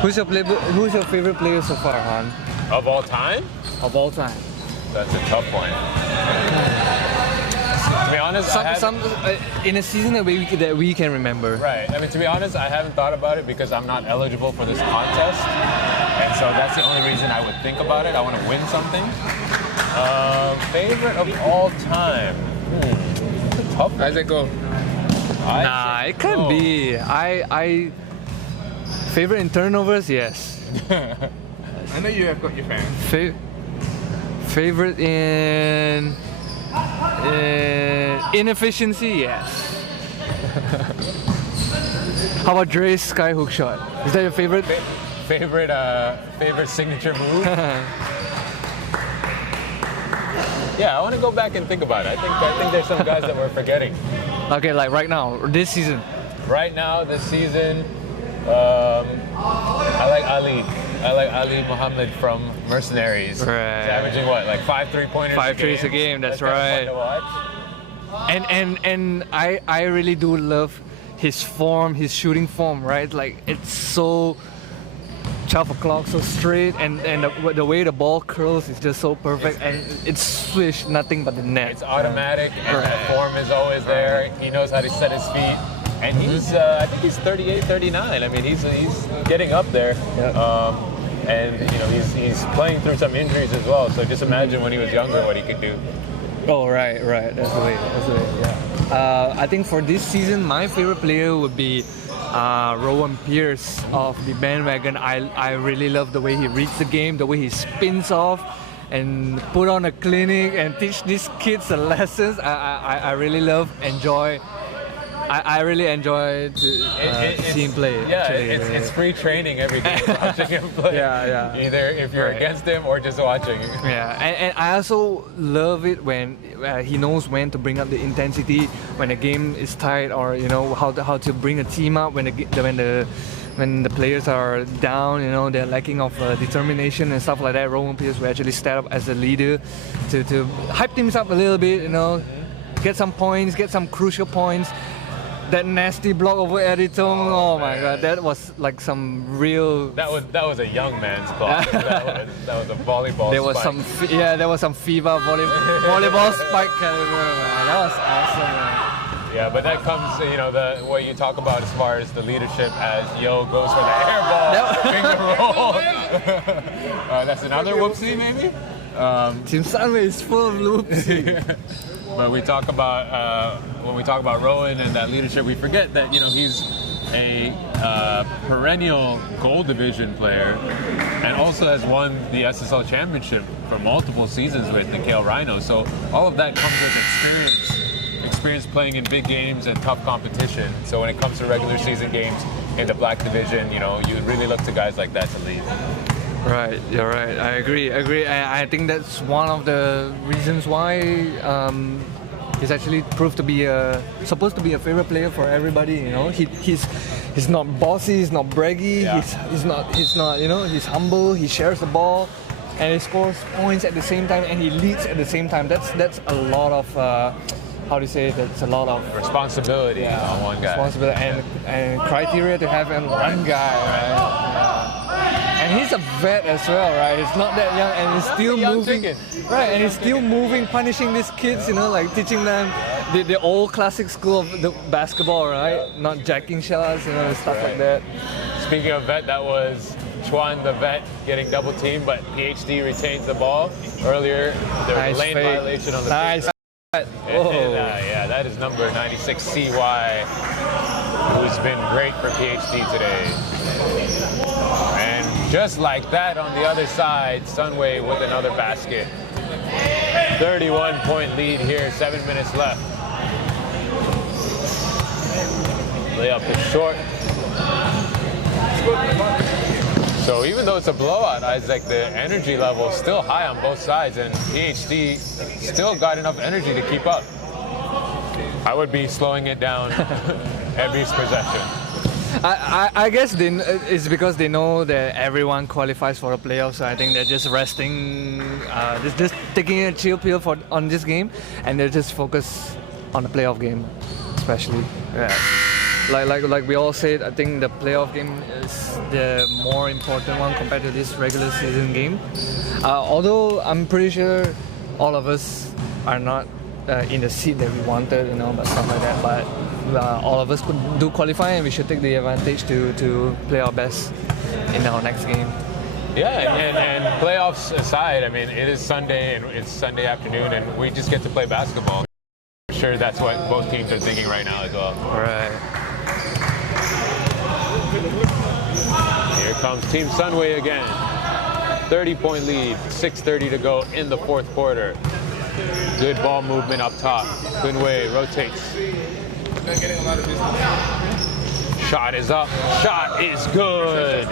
Who's your favorite player so far, Han? Of all time? Of all time. That's a tough one. To be honest, in a season that we can remember. Right. I mean, to be honest, I haven't thought about it because I'm not eligible for this contest. And so that's the only reason I would think about it. I want to win something. Favorite of all time? It's a tough one. Isaac, go. Nah, it can't be. I favorite in turnovers, yes. I know you have got your fans. Favorite in inefficiency, yes. How about Dre's skyhook shot? Is that your favorite? Favorite signature move? Yeah, I want to go back and think about it. I think there's some guys that we're forgetting. Okay, like right now, this season. Right now, this season, I like Ali. I like Ali Muhammad from Mercenaries. Right. He's averaging what, like 5 3-pointers? 5 threes a game. That's right. Fun to watch. And I really do love his form, his shooting form, right? Like it's so 12 o'clock, so straight, and the way the ball curls is just so perfect, and it's swish, nothing but the net. It's automatic, and that form is always there. He knows how to set his feet, and he's I think he's 38, 39. I mean, he's getting up there. Yeah. And you know he's playing through some injuries as well. So just imagine when he was younger what he could do. Oh right. That's the way. Yeah. I think for this season, my favorite player would be Rowan Pierce of the bandwagon. I really love the way he reads the game, the way he spins off, and put on a clinic and teach these kids the lessons. I really enjoy. I really enjoy to see him play. Yeah, actually. it's free training every day watching him play. Yeah. Either if you're against him or just watching. Yeah, and I also love it when he knows when to bring up the intensity when the game is tight, or you know how to bring a team up when the players are down, you know, they're lacking of determination and stuff like that. Rowan Pierce will actually step up as a leader to hype teams up a little bit, you know, get some points, get some crucial points. That nasty block over Eddie Tong, oh my god, that was like some real. That was a young man's block. that was a volleyball. There was spike. there was some FIBA volleyball spike caliber, man. That was awesome, man. Yeah, but that comes, you know, what you talk about as far as the leadership as Yo goes for the air ball, finger roll. That's another whoopsie, maybe. Team Sunway is full of loops. But we talk about when we talk about Rowan and that leadership, we forget that, you know, he's a perennial gold division player and also has won the SSL championship for multiple seasons with the Kale Rhino. So all of that comes with experience playing in big games and tough competition. So when it comes to regular season games in the black division, you know, you really look to guys like that to lead. Right, you're right. I agree. I think that's one of the reasons why he's actually proved to be supposed to be a favorite player for everybody. You know, he's not bossy, he's not braggy, he's not you know, he's humble. He shares the ball, and he scores points at the same time, and he leads at the same time. That's a lot of how do you say? That's a lot of responsibility on one guy. Responsibility and criteria to have in one guy, right? Yeah. And he's a vet as well, right? He's not that young, and he's still moving. Right, and he's still moving, punishing these kids, you know, like teaching them the old classic school of the basketball, right? Not jacking shots, you know, stuff like that. Speaking of vet, that was Chuan the vet getting double teamed, but PhD retains the ball. Earlier, there was a lane violation on the nice. and, that is number 96 CY, who's been great for PhD today. And just like that, on the other side, Sunway with another basket. 31-point lead here, 7 minutes left. Layup is short. So even though it's a blowout, Isaac, the energy level is still high on both sides, and PhD still got enough energy to keep up. I would be slowing it down every possession. I guess it's because they know that everyone qualifies for the playoffs, so I think they're just resting, just taking a chill pill on this game, and they're just focused on the playoff game, especially. Yeah. Like we all said, I think the playoff game is the more important one compared to this regular season game. Although I'm pretty sure all of us are not in the seat that we wanted, you know, but stuff like that. But all of us could do qualify, and we should take the advantage to play our best in our next game. Yeah, and playoffs aside, I mean, it is Sunday and it's Sunday afternoon, and we just get to play basketball. I'm sure that's what both teams are thinking right now as well. Right. Here comes Team Sunway again. 30-point lead, 6:30 to go in the fourth quarter. Good ball movement up top. Sunway rotates. Shot is up. Shot is good.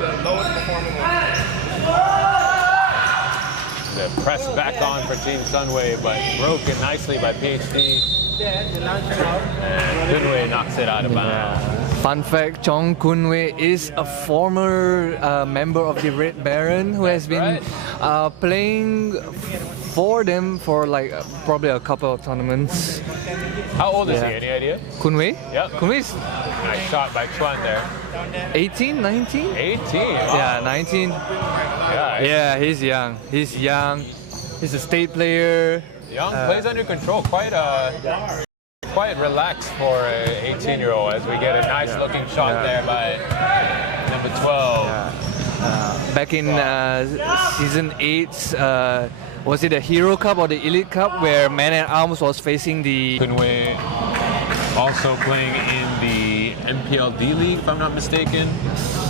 The press back on for Team Sunway, but broken nicely by PhD. And Sunway knocks it out of bounds. Fun fact, Chong Kun-wei is a former member of the Red Baron who has been playing for them for like probably a couple of tournaments. How old is he? Any idea? Kun-wei? Yep. Kun-wei's Nice shot by Chuan there. 18, 19? 18. Wow. Yeah, 19. Yeah, he's young. He's young. He's a state player. Young, plays under control. Quite relaxed for an 18-year-old as we get a nice looking shot there by number 12. Back in season 8, was it the Hero Cup or the Elite Cup where Man at Arms was facing the... Kunwei also playing in the MPLD League, if I'm not mistaken.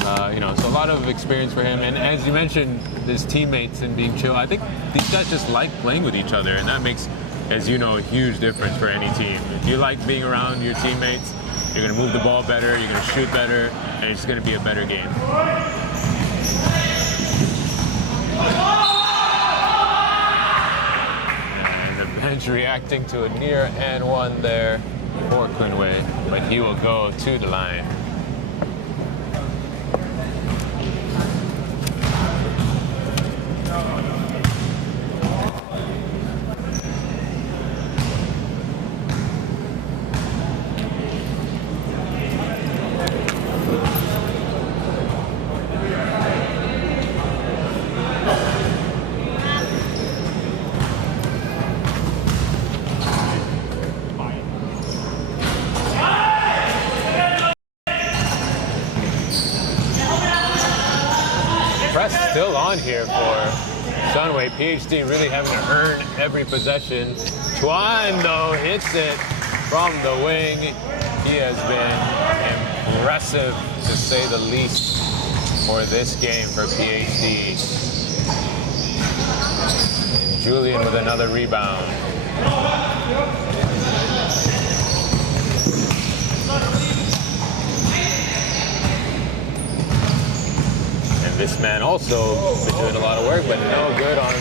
So a lot of experience for him. And as you mentioned, his teammates and being chill, I think these guys just like playing with each other, and that makes, as you know, a huge difference for any team. If you like being around your teammates, you're going to move the ball better, you're going to shoot better, and it's going to be a better game. And the bench reacting to a near and one there for Kunwei, but he will go to the line. Still on here for Sunway. PhD really having to earn every possession. Chuan, though, hits it from the wing. He has been impressive, to say the least, for this game for PhD. And Julian with another rebound. This man also been doing a lot of work, but no good on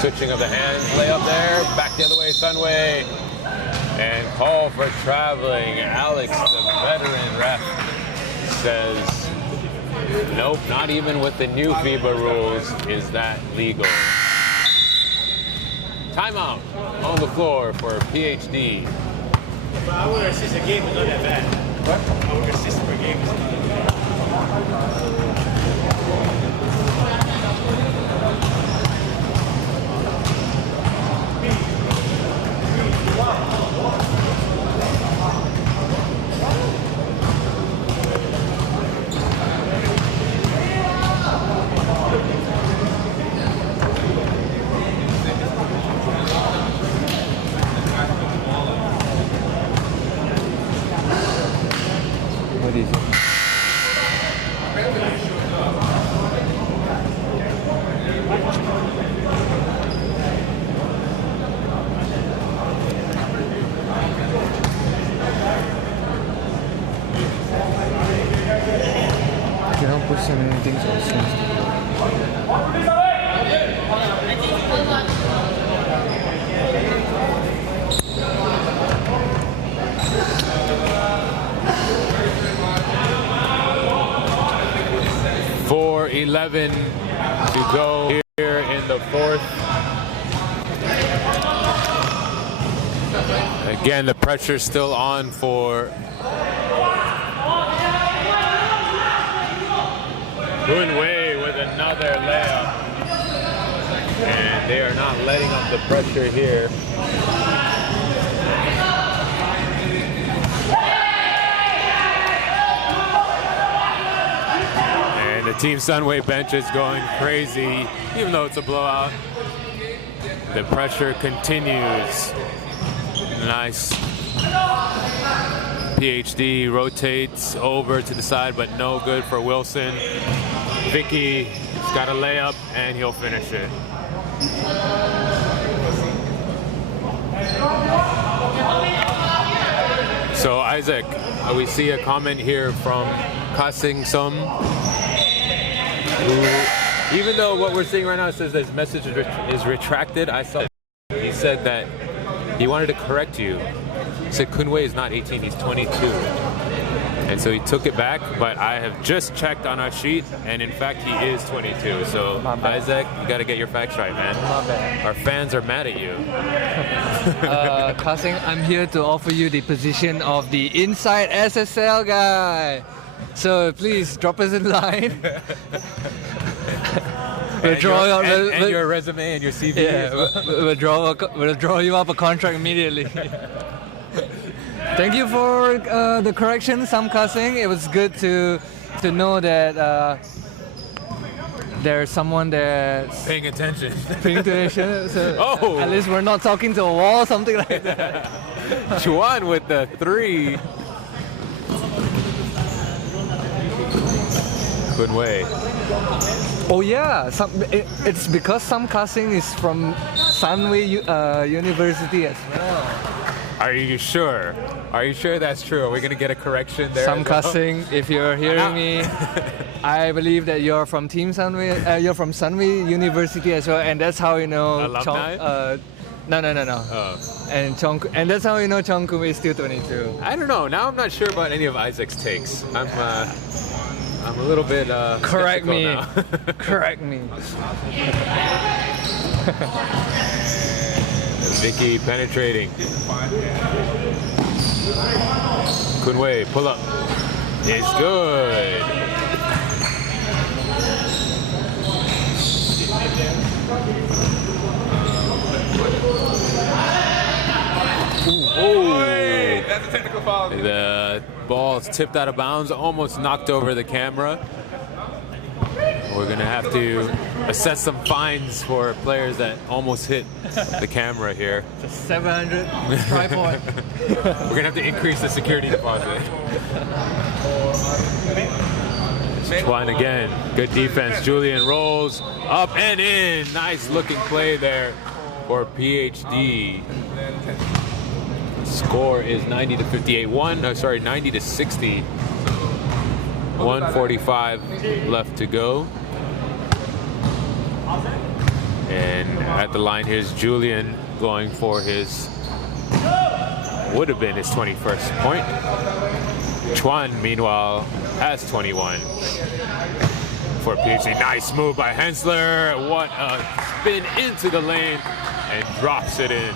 switching of the hands. Layup there, back the other way, Sunway. And call for traveling. Alex, the veteran ref, says, nope, not even with the new FIBA rules is that legal. Timeout on the floor for PhD. Our assist a game is not that bad. What? Our assist per game is not that bad. 11 to go here in the fourth. Again, the pressure's still on for Sunway with another layup. And they are not letting up the pressure here. And the Team Sunway bench is going crazy, even though it's a blowout. The pressure continues. Nice. PhD rotates over to the side, but no good for Wilson. Vicky's got a layup, and he'll finish it. So Isaac, we see a comment here from Kasing Sum, who Even though what we're seeing right now says that his message is retracted, I saw he said that he wanted to correct you. He said Kunwei is not 18, he's 22. And so he took it back, but I have just checked on our sheet, and in fact he is 22. So Isaac, you got to get your facts right, man. My bad. Our fans are mad at you. Kasing, I'm here to offer you the position of the inside SSL guy. So please drop us in line. And your resume and your CV. Yeah, we'll draw you up a contract immediately. Thank you for the correction, Sam Kasing. It was good to know that there's someone that's paying attention. So at least we're not talking to a wall, something like that. Chuan with the 3. Kunwei. Oh yeah, it's because Sam Kasing is from Sunway University as well. Are you sure? Are you sure that's true? Are we going to get a correction there? Sam Kasing, if you're hearing me, I believe that you're from Team Sunway. You're from Sunway University as well, and that's how you know. Alumni? No. Oh. And that's how you know Chong Kun is still 22. I don't know. Now I'm not sure about any of Isaac's takes. I'm a little bit Correct me. now. Correct me. Vicky penetrating. Kunwei, pull up. It's good. Oh, that's a technical foul. The ball's tipped out of bounds, almost knocked over the camera. We're going to have to assess some fines for players that almost hit the camera here. Just 700 tripod. We're going to have to increase the security deposit. Chuan again. Good defense. Julian rolls up and in. Nice looking play there for PhD. Score is 90 to 58. 90 to 60. 1:45 left to go. And at the line here's Julian going for his, would have been his 21st point. Chuan, meanwhile, has 21 for PhD. Nice move by Hensler. What a spin into the lane and drops it in.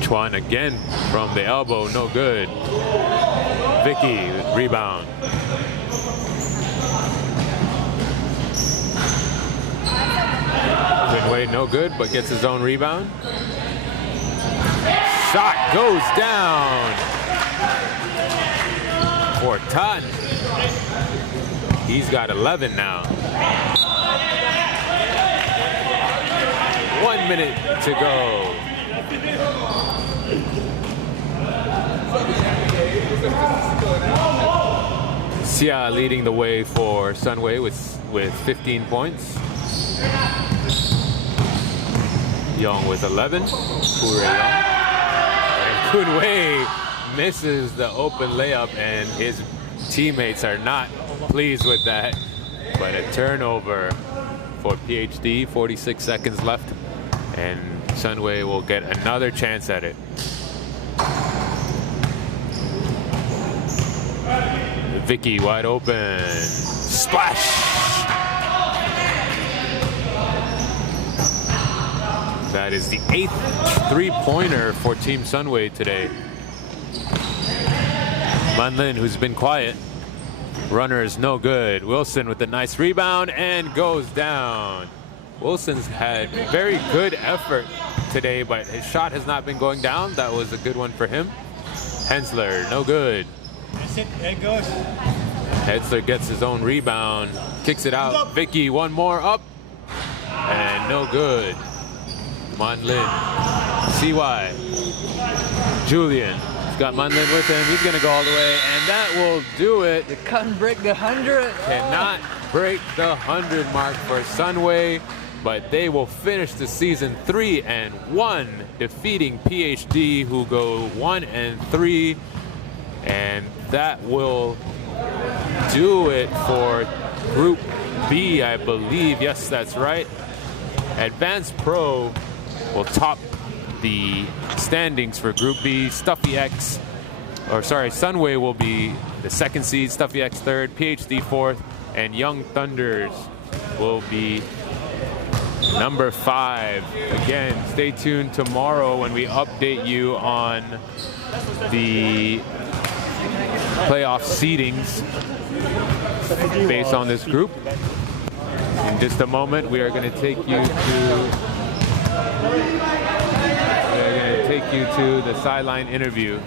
Chuan again from the elbow, no good. Vicky, rebound. Kunwei, no good, but gets his own rebound. Shot goes down for Tan. He's got 11 now. 1 minute to go. Xia leading the way for Sunway with 15 points. Young with 11. And Kunwei misses the open layup, and his teammates are not pleased with that. But a turnover for PhD. 46 seconds left, and Sunway will get another chance at it. Vicky wide open. Splash! That is the 8th three-pointer for Team Sunway today. Manlin, who's been quiet. Runner is no good. Wilson with a nice rebound and goes down. Wilson's had very good effort today, but his shot has not been going down. That was a good one for him. Hensler, no good. That's it. There it goes. Hensler gets his own rebound, kicks it out. Vicky, one more up, and no good. Manlin, CY, Julian, he's got Manlin with him. He's gonna go all the way, and that will do it. You can't break the 100. Cannot break the 100 mark for Sunway, but they will finish the season 3-1, defeating PhD, who go 1-3. And that will do it for Group B, I believe. Yes, that's right. Advanced Pro will top the standings for Group B. Sunway will be the second seed, Stuffy X third, PhD fourth, and Young Thunders will be number 5. Again, stay tuned tomorrow when we update you on the playoff seedings based on this group. In just a moment, we are going to take you to the sideline interview.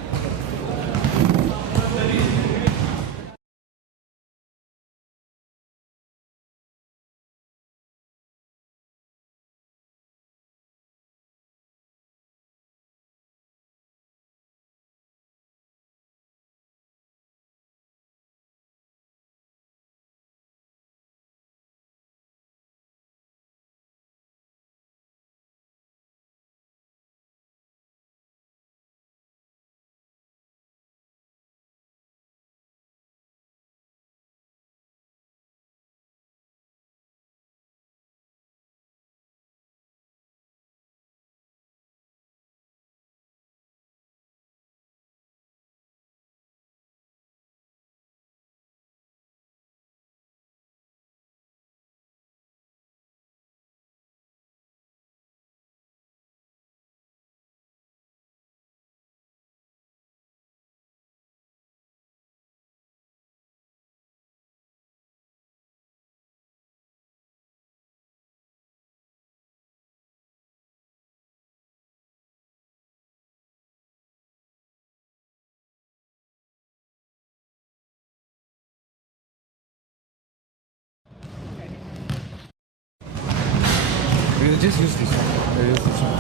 We'll just use this one. We'll use this one.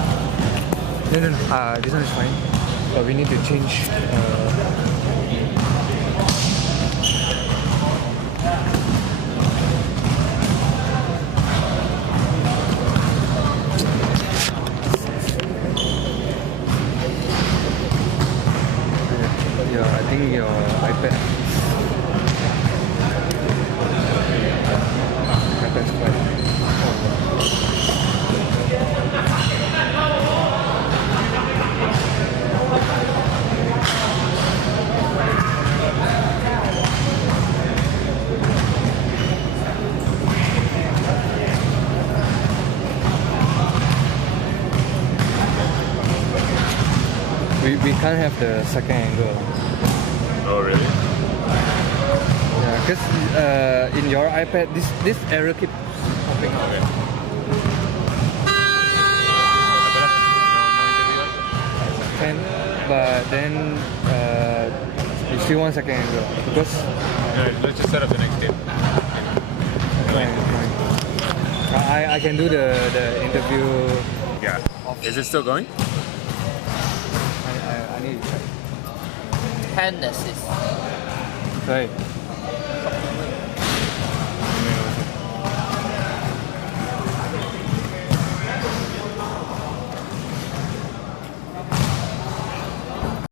No. This one is fine. But we need to change. I think your iPad's quite. We can't have the second angle. Oh, really? Yeah, because in your iPad, this error keeps popping up. Okay. But then you still want second angle because. No, let's just set up the next game. Fine. I can do the interview. Yeah. Is it still going? I need to check. Tendencies. Right.